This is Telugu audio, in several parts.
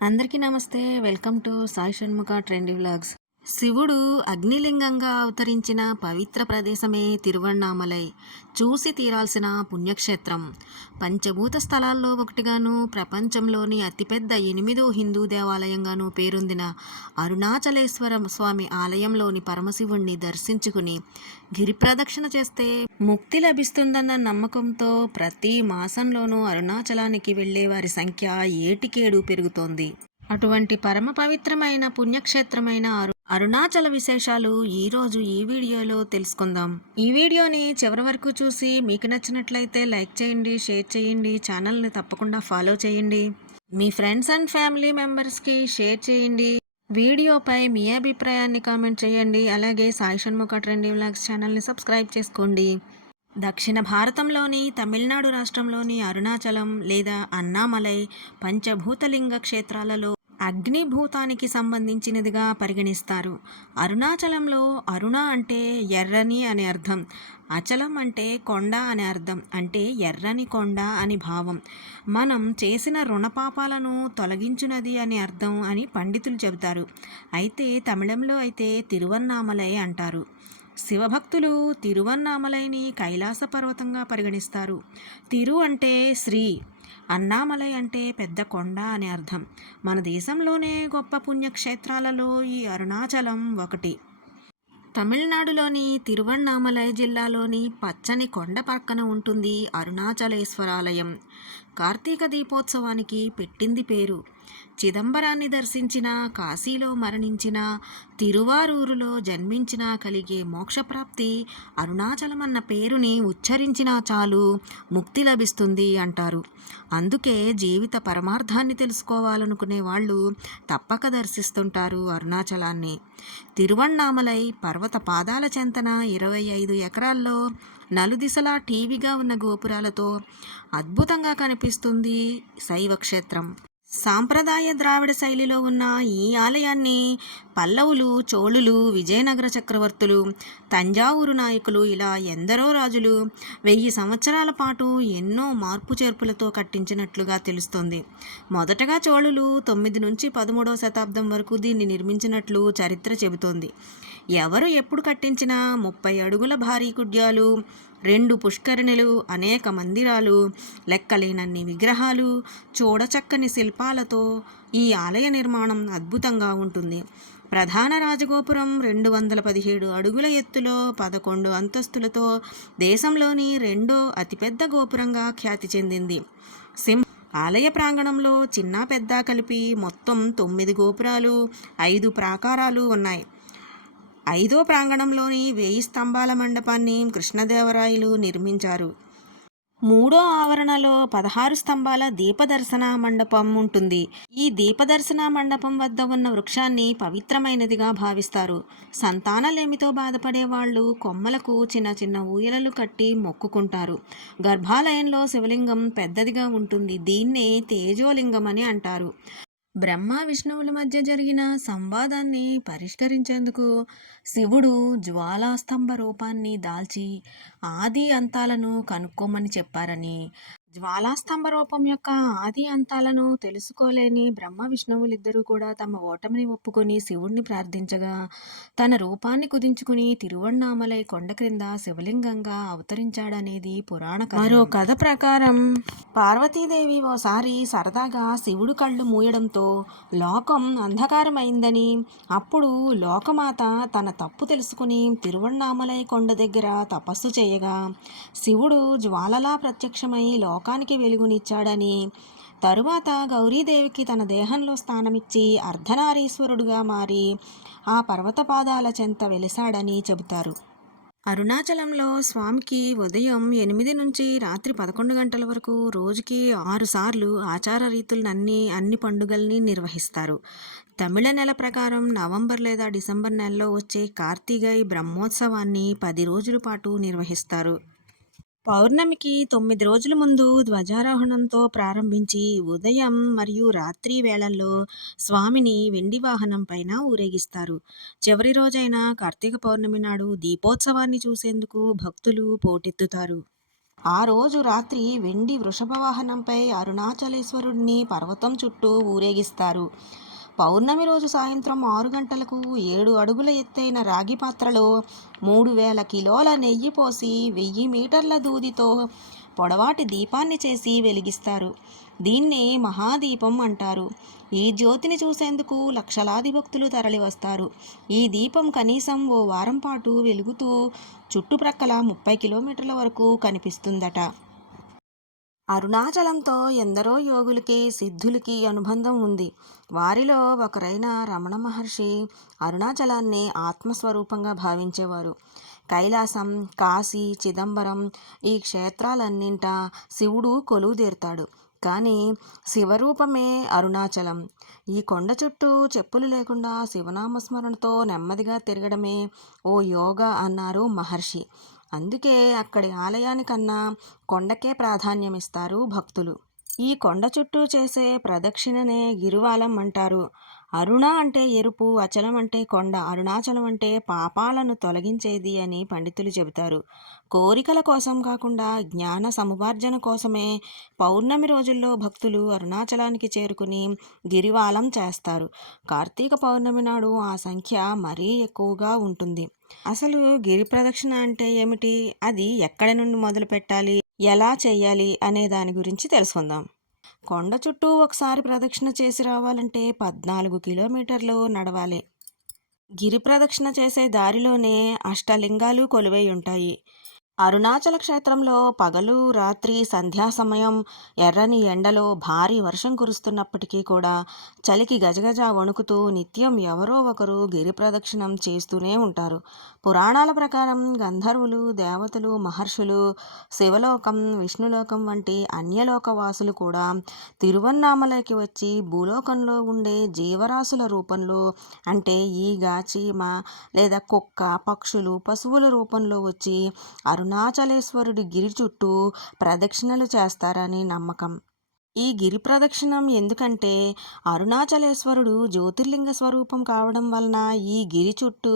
అందరికీ నమస్తే. Welcome to Sai Shanmukha trendy vlogs. శివుడు అగ్నిలింగంగా అవతరించిన పవిత్ర ప్రదేశమే తిరువణ్ణామలై. చూసి తీరాల్సిన పుణ్యక్షేత్రం. పంచభూత స్థలాల్లో ఒకటిగాను, ప్రపంచంలోని అతిపెద్ద 8వ హిందూ దేవాలయంగాను పేరొందిన అరుణాచలేశ్వర స్వామి ఆలయంలోని పరమశివుణ్ణి దర్శించుకుని గిరిప్రదక్షిణ చేస్తే ముక్తి లభిస్తుందన్న నమ్మకంతో ప్రతి మాసంలోనూ అరుణాచలానికి వెళ్లే వారి సంఖ్య ఏటికేడు పెరుగుతోంది. అటువంటి పరమ పవిత్రమైన పుణ్యక్షేత్రమైన అరుణాచల విశేషాలు ఈరోజు ఈ వీడియోలో తెలుసుకుందాం. ఈ వీడియోని చివరి వరకు చూసి మీకు నచ్చినట్లయితే లైక్ చేయండి, షేర్ చేయండి, ఛానల్ని తప్పకుండా ఫాలో చేయండి. మీ ఫ్రెండ్స్ అండ్ ఫ్యామిలీ మెంబర్స్కి షేర్ చేయండి. వీడియోపై మీ అభిప్రాయాన్ని కామెంట్ చేయండి. అలాగే సాయి షణ్ముఖ ట్రెండీ వ్లాగ్స్ ఛానల్ని సబ్స్క్రైబ్ చేసుకోండి. దక్షిణ భారతంలోని తమిళనాడు రాష్ట్రంలోని అరుణాచలం లేదా అన్నామలై పంచభూతలింగ క్షేత్రాలలో అగ్నిభూతానికి సంబంధించినదిగా పరిగణిస్తారు. అరుణాచలంలో అరుణ అంటే ఎర్రని అని అర్థం, అచలం అంటే కొండ అని అర్థం, అంటే ఎర్రని కొండ అని భావం. మనం చేసిన రుణపాపాలను తొలగించునది అని అర్థం అని పండితులు చెబుతారు. అయితే తమిళంలో అయితే తిరువన్నామలై అంటారు. శివభక్తులు తిరువన్నామలైని కైలాస పర్వతంగా పరిగణిస్తారు. తిరు అంటే శ్రీ, అన్నామలై అంటే పెద్ద కొండ అని అర్థం. మన దేశంలోనే గొప్ప పుణ్యక్షేత్రాలలో ఈ అరుణాచలం ఒకటి. తమిళనాడులోని తిరువణ్ణామలై జిల్లాలోని పచ్చని కొండ పక్కన ఉంటుంది అరుణాచలేశ్వరాలయం. కార్తీక దీపోత్సవానికి పెట్టింది పేరు. చిదంబరాన్ని దర్శించిన, కాశీలో మరణించిన, తిరువారూరులో జన్మించినా కలిగే మోక్షప్రాప్తి అరుణాచలం అన్న పేరుని ఉచ్చరించినా చాలు ముక్తి లభిస్తుంది అంటారు. అందుకే జీవిత పరమార్థాన్ని తెలుసుకోవాలనుకునే వాళ్ళు తప్పక దర్శిస్తుంటారు అరుణాచలాన్ని. తిరువణ్ణామలై పర్వత పాదాల చెంతన 25 ఎకరాల్లో నలుదిశలా టీవీగా ఉన్న గోపురాలతో అద్భుతంగా కనిపిస్తుంది శైవక్షేత్రం. సాంప్రదాయ ద్రావిడ శైలిలో ఉన్న ఈ ఆలయాన్ని పల్లవులు, చోళులు, విజయనగర చక్రవర్తులు, తంజావూరు నాయకులు ఇలా ఎందరో రాజులు 1000 సంవత్సరాల పాటు ఎన్నో మార్పు చేర్పులతో కట్టించినట్లుగా తెలుస్తోంది. మొదటగా చోళులు 9 నుంచి 13వ శతాబ్దం వరకు దీన్ని నిర్మించినట్లు చరిత్ర చెబుతోంది. ఎవరు ఎప్పుడు కట్టించినా 30 అడుగుల భారీ కుడ్యాలు, 2 పుష్కరిణులు, అనేక మందిరాలు, లెక్కలేనన్ని విగ్రహాలు, చూడచక్కని శిల్పాలతో ఈ ఆలయ నిర్మాణం అద్భుతంగా ఉంటుంది. ప్రధాన రాజగోపురం 217 అడుగుల ఎత్తులో 11 అంతస్తులతో దేశంలోని రెండో అతిపెద్ద గోపురంగా ఖ్యాతి చెందింది. ఆలయ ప్రాంగణంలో చిన్న పెద్ద కలిపి మొత్తం 9 గోపురాలు, 5 ప్రాకారాలు ఉన్నాయి. 5వ ప్రాంగణంలోని 1000 స్తంభాల మండపాన్ని కృష్ణదేవరాయలు నిర్మించారు. 3వ ఆవరణలో 16 స్తంభాల దీపదర్శన మండపం ఉంటుంది. ఈ దీపదర్శన మండపం వద్ద ఉన్న వృక్షాన్ని పవిత్రమైనదిగా భావిస్తారు. సంతానలేమితో బాధపడే వాళ్ళు కొమ్మలకు చిన్న చిన్న ఊయలలు కట్టి మొక్కుకుంటారు. గర్భాలయంలో శివలింగం పెద్దదిగా ఉంటుంది. దీన్నే తేజోలింగం అని అంటారు. బ్రహ్మ విష్ణువుల మధ్య జరిగిన సంవాదాన్ని పరిష్కరించేందుకు శివుడు జ్వాలాస్తంభ రూపాన్ని దాల్చి ఆది అంతాలను కనుక్కోమని చెప్పారని, జ్వాలాస్తంభ రూపం యొక్క ఆది అంతాలను తెలుసుకోలేని బ్రహ్మ విష్ణువులిద్దరూ కూడా తమ ఓటమిని ఒప్పుకొని శివుణ్ణి ప్రార్థించగా తన రూపాన్ని కుదించుకుని తిరువణ్ణామలై కొండ క్రింద శివలింగంగా అవతరించాడనేది పురాణ కథ. మరో కథ ప్రకారం పార్వతీదేవి ఓసారి సరదాగా శివుడు కళ్ళు మూయడంతో లోకం అంధకారమైందని, అప్పుడు లోకమాత తన తప్పు తెలుసుకుని తిరువణ్ణామలై కొండ దగ్గర తపస్సు చేయగా శివుడు జ్వాలలా ప్రత్యక్షమై లోకానికి వెలుగునిచ్చాడని, తరువాత గౌరీదేవికి తన దేహంలో స్థానమిచ్చి అర్ధనారీశ్వరుడుగా మారి ఆ పర్వతపాదాల చెంత వెలిశాడని చెబుతారు. అరుణాచలంలో స్వామికి ఉదయం 8 నుంచి రాత్రి 11 గంటల వరకు రోజుకి 6 సార్లు ఆచార రీతులన్నీ అన్ని పండుగల్ని నిర్వహిస్తారు. తమిళ నెల ప్రకారం నవంబర్ లేదా డిసెంబర్ నెలలో వచ్చే కార్తీగై బ్రహ్మోత్సవాన్ని 10 రోజుల పాటు నిర్వహిస్తారు. పౌర్ణమికి 9 రోజుల ముందు ధ్వజారోహణంతో ప్రారంభించి ఉదయం మరియు రాత్రి వేళల్లో స్వామిని వెండి వాహనం పైన ఊరేగిస్తారు. చివరి రోజైన కార్తీక పౌర్ణమి నాడు దీపోత్సవాన్ని చూసేందుకు భక్తులు పోటెత్తుతారు. ఆ రోజు రాత్రి వెండి వృషభ వాహనంపై అరుణాచలేశ్వరుడిని పర్వతం చుట్టూ ఊరేగిస్తారు. పౌర్ణమి రోజు సాయంత్రం 6 గంటలకు 7 అడుగుల ఎత్తైన రాగి పాత్రలో 3000 కిలోల నెయ్యి పోసి 1000 మీటర్ల దూదితో పొడవాటి దీపాన్ని చేసి వెలిగిస్తారు. దీన్నే మహాదీపం అంటారు. ఈ జ్యోతిని చూసేందుకు లక్షలాది భక్తులు తరలివస్తారు. ఈ దీపం కనీసం ఓ వారం పాటు వెలుగుతూ చుట్టుప్రక్కల 30 కిలోమీటర్ల వరకు కనిపిస్తుందట. అరుణాచలంతో ఎందరో యోగులకి సిద్ధులకి అనుబంధం ఉంది. వారిలో ఒకరైన రమణ మహర్షి అరుణాచలాన్ని ఆత్మస్వరూపంగా భావించేవారు. కైలాసం, కాశీ, చిదంబరం ఈ క్షేత్రాలన్నింటా శివుడు కొలువుదీరుతాడు. కానీ శివరూపమే అరుణాచలం. ఈ కొండ చుట్టూ చెప్పులు లేకుండా శివనామస్మరణతో నెమ్మదిగా తిరగడమే ఓ యోగా అన్నారు మహర్షి. అందుకే అక్కడి ఆలయానికన్నా కొండకే ప్రాధాన్యమిస్తారు భక్తులు. ఈ కొండ చుట్టూ చేసే ప్రదక్షిణనే గిరివాలం అంటారు. అరుణ అంటే ఎరుపు, అచలం అంటే కొండ, అరుణాచలం అంటే పాపాలను తొలగించేది అని పండితులు చెబుతారు. కోరికల కోసం కాకుండా జ్ఞాన సముపార్జన కోసమే పౌర్ణమి రోజుల్లో భక్తులు అరుణాచలానికి చేరుకుని గిరివాలం చేస్తారు. కార్తీక పౌర్ణమి నాడు ఆ సంఖ్య మరీ ఎక్కువగా ఉంటుంది. అసలు గిరి ప్రదక్షిణ అంటే ఏమిటి? అది ఎక్కడి నుండి మొదలు పెట్టాలి? ఎలా చేయాలి అనే దాని గురించి తెలుసుకుందాం. కొండ చుట్టూ ఒకసారి ప్రదక్షిణ చేసి రావాలంటే 14 కిలోమీటర్లు నడవాలి. గిరి ప్రదక్షిణ చేసే దారిలోనే అష్టలింగాలు కొలువై ఉంటాయి. అరుణాచల క్షేత్రంలో పగలు, రాత్రి, సంధ్యా సమయం, ఎర్రని ఎండలో భారీ వర్షం కురుస్తున్నప్పటికీ కూడా చలికి గజగజ వణుకుతూ నిత్యం ఎవరో ఒకరు గిరి ప్రదక్షిణం చేస్తూనే ఉంటారు. పురాణాల ప్రకారం గంధర్వులు, దేవతలు, మహర్షులు, శివలోకం, విష్ణులోకం వంటి అన్యలోకవాసులు కూడా తిరువన్నామలైకి వచ్చి భూలోకంలో ఉండే జీవరాశుల రూపంలో, అంటే ఈగ, చీమ లేదా కుక్క, పక్షులు, పశువుల రూపంలో వచ్చి అరుణాచలేశ్వరుడి గిరి చుట్టూ ప్రదక్షిణలు చేస్తారని నమ్మకం. ఈ గిరి ప్రదక్షిణం ఎందుకంటే అరుణాచలేశ్వరుడు జ్యోతిర్లింగ స్వరూపం కావడం వలన ఈ గిరి చుట్టూ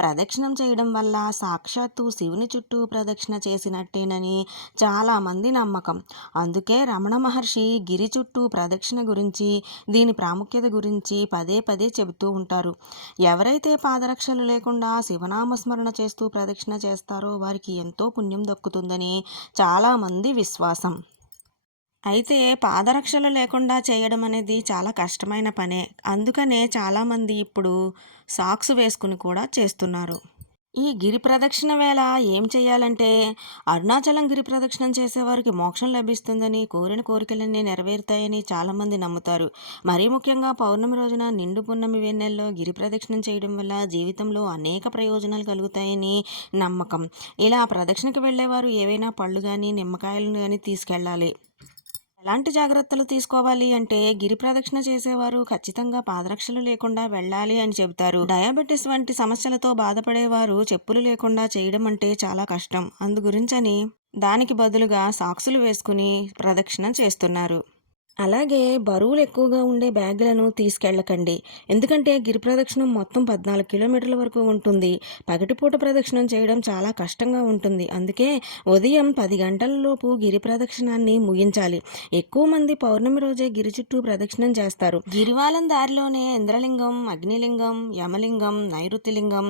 ప్రదక్షిణం చేయడం వల్ల సాక్షాత్తు శివుని చుట్టూ ప్రదక్షిణ చేసినట్టేనని చాలామంది నమ్మకం. అందుకే రమణ మహర్షి గిరి చుట్టూ ప్రదక్షిణ గురించి, దీని ప్రాముఖ్యత గురించి పదే పదే చెబుతూ ఉంటారు. ఎవరైతే పాదరక్షలు లేకుండా శివనామస్మరణ చేస్తూ ప్రదక్షిణ చేస్తారో వారికి ఎంతో పుణ్యం దక్కుతుందని చాలామంది విశ్వాసం. అయితే పాదరక్షలు లేకుండా చేయడం అనేది చాలా కష్టమైన పనే. అందుకనే చాలామంది ఇప్పుడు సాక్స్ వేసుకుని కూడా చేస్తున్నారు. ఈ గిరి ప్రదక్షిణ వేళ ఏం చేయాలంటే, అరుణాచలం గిరి ప్రదక్షిణం చేసేవారికి మోక్షం లభిస్తుందని, కోరిన కోరికలన్నీ నెరవేరుతాయని చాలామంది నమ్ముతారు. మరీ ముఖ్యంగా పౌర్ణమి రోజున నిండు పున్నమి వెన్నెల్లో గిరి ప్రదక్షిణం చేయడం వల్ల జీవితంలో అనేక ప్రయోజనాలు కలుగుతాయని నమ్మకం. ఇలా ప్రదక్షిణకి వెళ్ళేవారు ఏవైనా పళ్ళు కానీ, నిమ్మకాయలను కానీ తీసుకెళ్ళాలి. ఎలాంటి జాగ్రత్తలు తీసుకోవాలి అంటే, గిరి ప్రదక్షిణ చేసేవారు ఖచ్చితంగా పాదరక్షలు లేకుండా వెళ్ళాలి అని చెబుతారు. డయాబెటిస్ వంటి సమస్యలతో బాధపడేవారు చెప్పులు లేకుండా చేయడం అంటే చాలా కష్టం. అందుగురించని దానికి బదులుగా సాక్సులు వేసుకుని ప్రదక్షిణ చేస్తున్నారు. అలాగే బరువులు ఎక్కువగా ఉండే బ్యాగులను తీసుకెళ్ళకండి. ఎందుకంటే గిరి ప్రదక్షిణం మొత్తం 14 కిలోమీటర్ల వరకు ఉంటుంది. పగటిపూట ప్రదక్షిణం చేయడం చాలా కష్టంగా ఉంటుంది. అందుకే ఉదయం 10 గంటలలోపు గిరి ప్రదక్షిణాన్ని ముగించాలి. ఎక్కువ మంది పౌర్ణమి రోజే గిరి చుట్టూ ప్రదక్షిణం చేస్తారు. గిరివాలం దారిలోనే ఇంద్రలింగం, అగ్నిలింగం, యమలింగం, నైరుతిలింగం,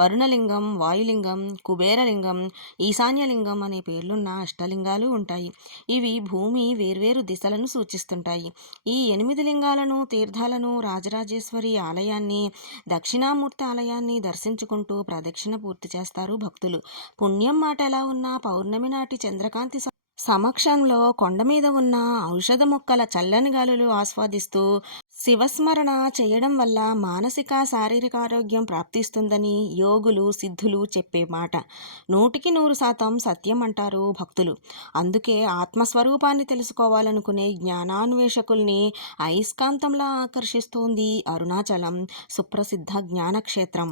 వరుణలింగం, వాయులింగం, కుబేరలింగం, ఈశాన్యలింగం అనే పేర్లున్న అష్టలింగాలు ఉంటాయి. ఇవి భూమి వేర్వేరు దిశలను సూచిస్తాయి. ఈ 8 లింగాలను, తీర్థాలను, రాజరాజేశ్వరి ఆలయాన్ని, దక్షిణామూర్తి ఆలయాన్ని దర్శించుకుంటూ ప్రదక్షిణ పూర్తి చేస్తారు భక్తులు. పుణ్యం మాట ఎలా ఉన్నా పౌర్ణమి నాటి చంద్రకాంతి సమక్షంలో కొండ మీద ఉన్న ఔషధ మొక్కల చల్లని గాలులు ఆస్వాదిస్తూ శివస్మరణ చేయడం వల్ల మానసిక, శారీరక ఆరోగ్యం ప్రాప్తిస్తుందని యోగులు, సిద్ధులు చెప్పే మాట 100% సత్యం అంటారు భక్తులు. అందుకే ఆత్మస్వరూపాన్ని తెలుసుకోవాలనుకునే జ్ఞానాన్వేషకుల్ని అయస్కాంతంలా ఆకర్షిస్తోంది అరుణాచలం, సుప్రసిద్ధ జ్ఞానక్షేత్రం.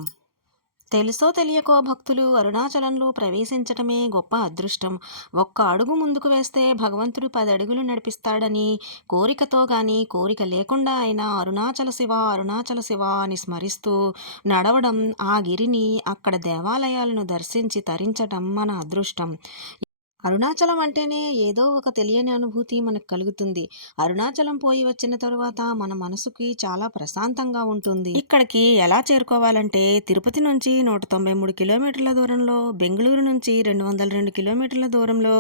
తెలుసో తెలియకో భక్తులు అరుణాచలంలో ప్రవేశించటమే గొప్ప అదృష్టం. ఒక్క అడుగు ముందుకు వేస్తే భగవంతుడు 10 అడుగులు నడిపిస్తాడని, కోరికతో గాని కోరిక లేకుండా అయినా అరుణాచల శివ, అరుణాచల శివ అని స్మరిస్తూ నడవడం, ఆ గిరిని, అక్కడ దేవాలయాలను దర్శించి తరించటం మన అదృష్టం. అరుణాచలం అంటేనే ఏదో ఒక తెలియని అనుభూతి మనకు కలుగుతుంది. అరుణాచలం పోయి వచ్చిన తరువాత మన మనసుకి చాలా ప్రశాంతంగా ఉంటుంది. ఇక్కడికి ఎలా చేరుకోవాలంటే తిరుపతి నుంచి 193 కిలోమీటర్ల దూరంలో, బెంగుళూరు నుంచి 202 కిలోమీటర్ల దూరంలో,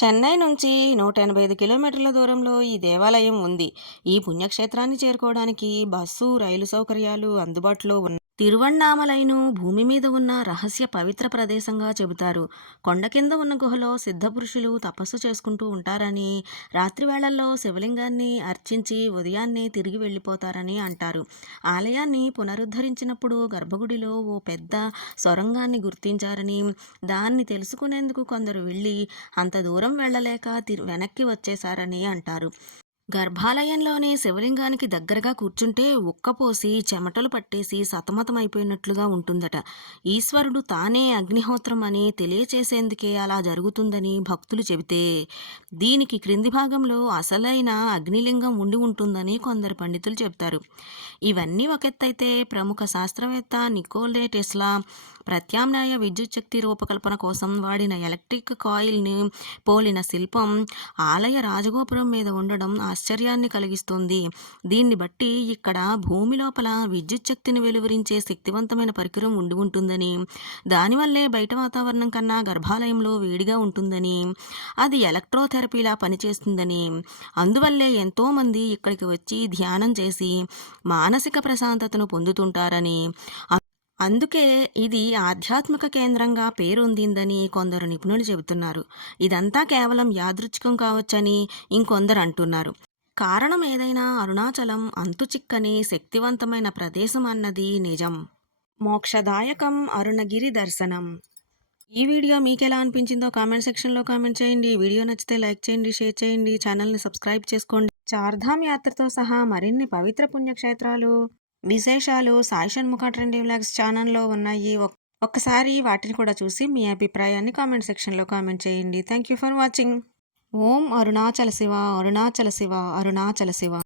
చెన్నై నుంచి 185 కిలోమీటర్ల దూరంలో ఈ దేవాలయం ఉంది. ఈ పుణ్యక్షేత్రాన్ని చేరుకోవడానికి బస్సు, రైలు సౌకర్యాలు అందుబాటులో ఉన్నాయి. తిరువణ్ణామలైను భూమి మీద ఉన్న రహస్య పవిత్ర ప్రదేశంగా చెబుతారు. కొండ కింద ఉన్న గుహలో సిద్ధపురుషులు తపస్సు చేసుకుంటూ ఉంటారని, రాత్రి వేళల్లో శివలింగాన్ని అర్చించి ఉదయాన్నే తిరిగి వెళ్ళిపోతారని అంటారు. ఆలయాన్ని పునరుద్ధరించినప్పుడు గర్భగుడిలో ఓ పెద్ద సొరంగాన్ని గుర్తించారని, దాన్ని తెలుసుకునేందుకు కొందరు వెళ్ళి అంత దూరం వెళ్ళలేక వెనక్కి వచ్చేశారని అంటారు. గర్భాలయంలోని శివలింగానికి దగ్గరగా కూర్చుంటే ఉక్కపోసి చెమటలు పట్టేసి సతమతమైపోయినట్లుగా ఉంటుందట. ఈశ్వరుడు తానే అగ్నిహోత్రం అని తెలియచేసేందుకే అలా జరుగుతుందని భక్తులు చెబితే, దీనికి క్రింది భాగంలో అసలైన అగ్నిలింగం ఉండి ఉంటుందని కొందరు పండితులు చెబుతారు. ఇవన్నీ ఒకెత్తైతే ప్రముఖ శాస్త్రవేత్త నికోలే టెస్లా ప్రత్యామ్నాయ విద్యుత్ శక్తి రూపకల్పన కోసం వాడిన ఎలక్ట్రిక్ కాయిల్ని పోలిన శిల్పం ఆలయ రాజగోపురం మీద ఉండడం ఆశ్చర్యాన్ని కలిగిస్తుంది. దీన్ని బట్టి ఇక్కడ భూమి లోపల విద్యుత్ శక్తిని వెలువరించే శక్తివంతమైన పరికరం ఉండి ఉంటుందని, దానివల్లే బయట వాతావరణం కన్నా గర్భాలయంలో వేడిగా ఉంటుందని, అది ఎలక్ట్రోథెరపీలా పనిచేస్తుందని, అందువల్లే ఎంతోమంది ఇక్కడికి వచ్చి ధ్యానం చేసి మానసిక ప్రశాంతతను పొందుతుంటారని, అందుకే ఇది ఆధ్యాత్మిక కేంద్రంగా పేరొందిందని కొందరు నిపుణులు చెబుతున్నారు. ఇదంతా కేవలం యాదృచ్ఛికం కావచ్చని ఇంకొందరు అంటున్నారు. కారణం ఏదైనా అరుణాచలం అంతుచిక్కని శక్తివంతమైన ప్రదేశం అన్నది నిజం. మోక్షదాయకం అరుణగిరి దర్శనం. ఈ వీడియో మీకెలా అనిపించిందో కామెంట్ సెక్షన్లో కామెంట్ చేయండి. వీడియో నచ్చితే లైక్ చేయండి, షేర్ చేయండి, ఛానల్ని సబ్స్క్రైబ్ చేసుకోండి. చార్ధామ్ యాత్రతో సహా మరిన్ని పవిత్ర పుణ్యక్షేత్రాలు, విశేషాలు సాయి షణ్ముఖ ట్రెండీ వ్లాగ్స్ ఛానల్లో ఉన్నాయి. ఒక్కసారి వాటిని కూడా చూసి మీ అభిప్రాయాన్ని కామెంట్ సెక్షన్లో కామెంట్ చేయండి. Thank you for watching. Om Arunachala Shiva, Arunachala Shiva, Arunachala Shiva.